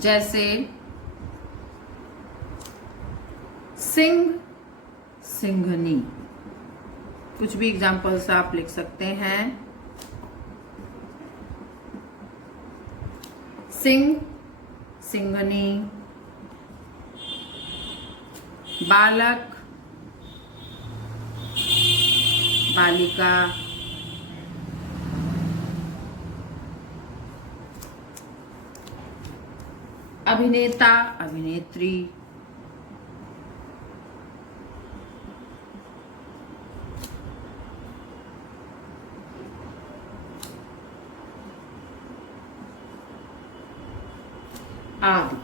जैसे सिंह, सिंघनी, कुछ भी एग्जाम्पल्स आप लिख सकते हैं। सिंह, सिंघनी, बालक, बालिका, अभिनेता, अभिनेत्री, आदि।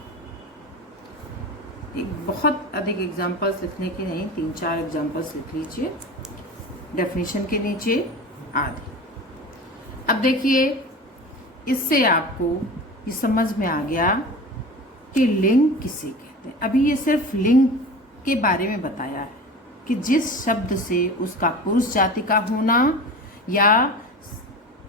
एक बहुत अधिक एग्जाम्पल्स लिखने की नहीं, 3-4 एग्जाम्पल्स लिख लीजिए डेफिनेशन के नीचे, आदि। अब देखिए, इससे आपको ये समझ में आ गया कि लिंग किसे कहते हैं। अभी ये सिर्फ लिंग के बारे में बताया है कि जिस शब्द से उसका पुरुष जाति का होना या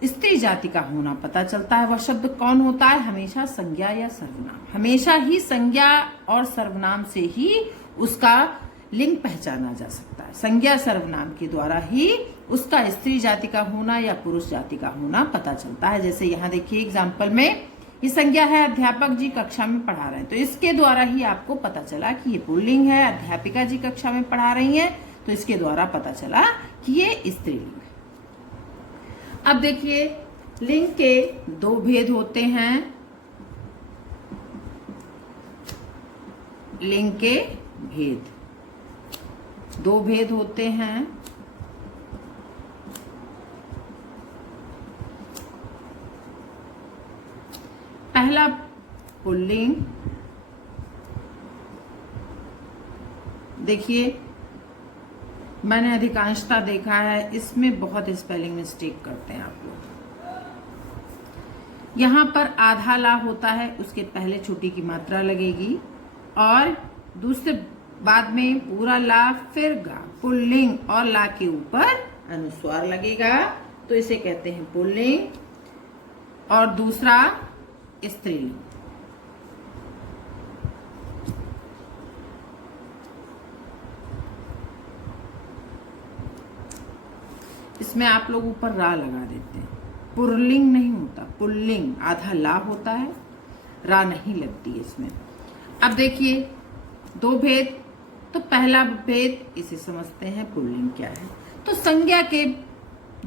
स्त्री जाति का होना पता चलता है, वह शब्द कौन होता है? हमेशा संज्ञा या सर्वनाम। हमेशा ही संज्ञा और सर्वनाम से ही उसका लिंग पहचाना जा सकता है। संज्ञा सर्वनाम के द्वारा ही उसका स्त्री जाति का होना या पुरुष जाति का होना पता चलता है। जैसे यहाँ देखिए एग्जाम्पल में, ये संज्ञा है, अध्यापक जी कक्षा में पढ़ा रहे हैं, तो इसके द्वारा ही आपको पता चला कि ये पुल्लिंग है। अध्यापिका जी कक्षा में पढ़ा रही हैं, तो इसके द्वारा पता चला कि ये स्त्रीलिंग है। अब देखिए, लिंग के 2 भेद होते हैं। लिंग के भेद 2 भेद होते हैं। पहला पुल्लिंग, देखिए मैंने अधिकांशता देखा है, इसमें बहुत स्पेलिंग मिस्टेक करते हैं आप लोग। यहाँ पर आधा ला होता है, उसके पहले छोटी की मात्रा लगेगी और दूसरे बाद में पूरा ला, फिर गा। पुल्लिंग और ला के ऊपर अनुस्वार लगेगा, तो इसे कहते हैं पुल्लिंग। और दूसरा स्त्रीलिंग। इसमें आप लोग ऊपर रा लगा देते हैं, पुल्लिंग नहीं होता, पुल्लिंग। आधा ला होता है, रा नहीं लगती इसमें। अब देखिए 2 भेद, तो पहला भेद इसे समझते हैं पुल्लिंग क्या है। तो संज्ञा के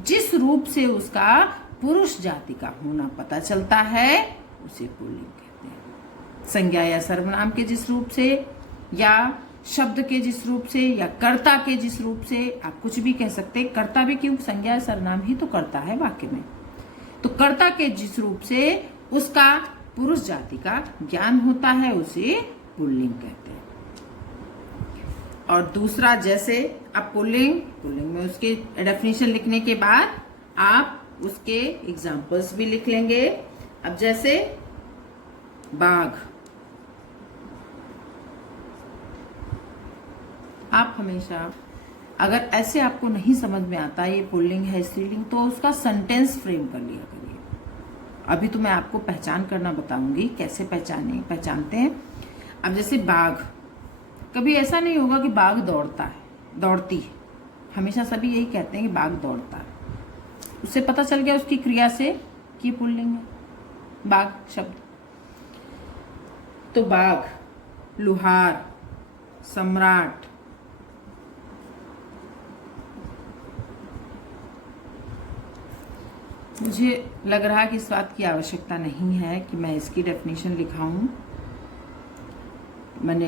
जिस रूप से उसका पुरुष जाति का होना पता चलता है, उसे पुल्लिंग कहते हैं। संज्ञा या सर्वनाम के जिस रूप से, या शब्द के जिस रूप से, या कर्ता के जिस रूप से, आप कुछ भी कह सकते हैं। कर्ता भी क्यों? संज्ञा या सर्वनाम ही तो करता है वाक्य में। तो कर्ता के जिस रूप से उसका पुरुष जाति का ज्ञान होता है, उसे पुल्लिंग कहते हैं। और दूसरा, जैसे अब पुल्लिंग में उसके डेफिनेशन लिखने के बाद आप उसके एग्जाम्पल्स भी लिख लेंगे। अब जैसे बाघ, आप हमेशा अगर ऐसे आपको नहीं समझ में आता ये पुल्लिंग है स्त्रीलिंग, तो उसका सेंटेंस फ्रेम कर लिया करिए। अभी तो मैं आपको पहचान करना बताऊंगी कैसे पहचानते हैं। अब जैसे बाघ, कभी ऐसा नहीं होगा कि बाघ दौड़ता है, दौड़ती है। हमेशा सभी यही कहते हैं कि बाघ दौड़ता है। उससे पता चल गया उसकी क्रिया से कि पुल्लिंग है बाघ शब्द। तो बाघ, लुहार, सम्राट, मुझे लग रहा है कि इस बात की आवश्यकता नहीं है कि मैं इसकी डेफिनेशन लिखाऊं। मैंने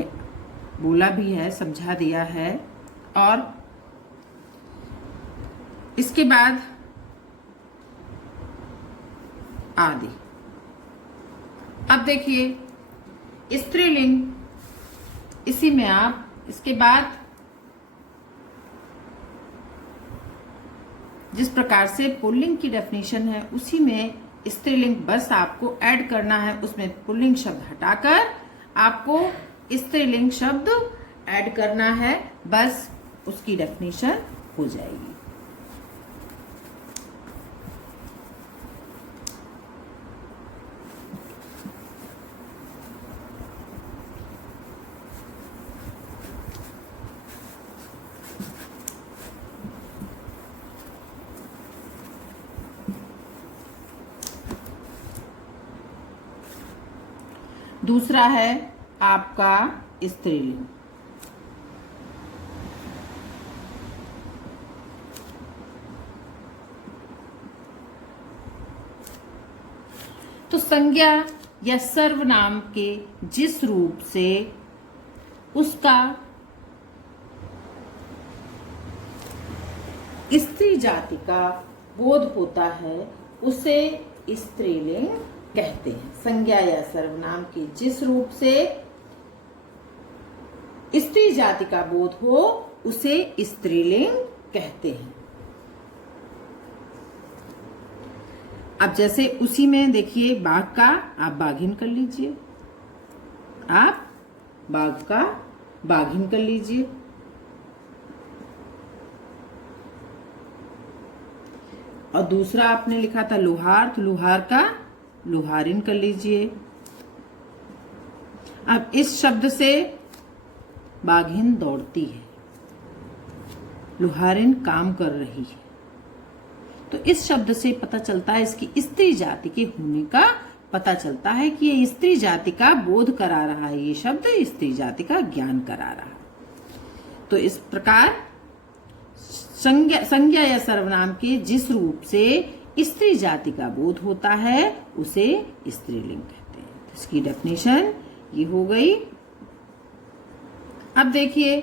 बोला भी है, समझा दिया है। और इसके बाद आदि। अब देखिए स्त्रीलिंग, इसी में आप इसके बाद जिस प्रकार से पुल्लिंग की डेफिनेशन है, उसी में स्त्रीलिंग बस आपको ऐड करना है। उसमें पुल्लिंग शब्द हटाकर आपको स्त्रीलिंग शब्द ऐड करना है, बस उसकी डेफिनेशन हो जाएगी। दूसरा है आपका स्त्रीलिंग। तो संज्ञा या सर्वनाम के जिस रूप से उसका स्त्री जाति का बोध होता है उसे स्त्रीलिंग कहते हैं। संज्ञा या सर्वनाम के जिस रूप से स्त्री जाति का बोध हो उसे स्त्रीलिंग कहते हैं। अब जैसे उसी में देखिए बाघ का आप बाघिन कर लीजिए, आप बाघ का बाघिन कर लीजिए। और दूसरा आपने लिखा था लोहार, तो लोहार का लोहारिन कर लीजिए। अब इस शब्द से बाघिन दौड़ती है, लोहारिन काम कर रही है, तो इस शब्द से पता चलता है, इसकी स्त्री जाति के होने का पता चलता है कि ये स्त्री जाति का बोध करा रहा है, ये शब्द स्त्री जाति का ज्ञान करा रहा है। तो इस प्रकार संज्ञा या सर्वनाम के जिस रूप से स्त्री जाति का बोध होता है उसे स्त्रीलिंग कहते हैं। इसकी डेफिनेशन ये हो गई। अब देखिए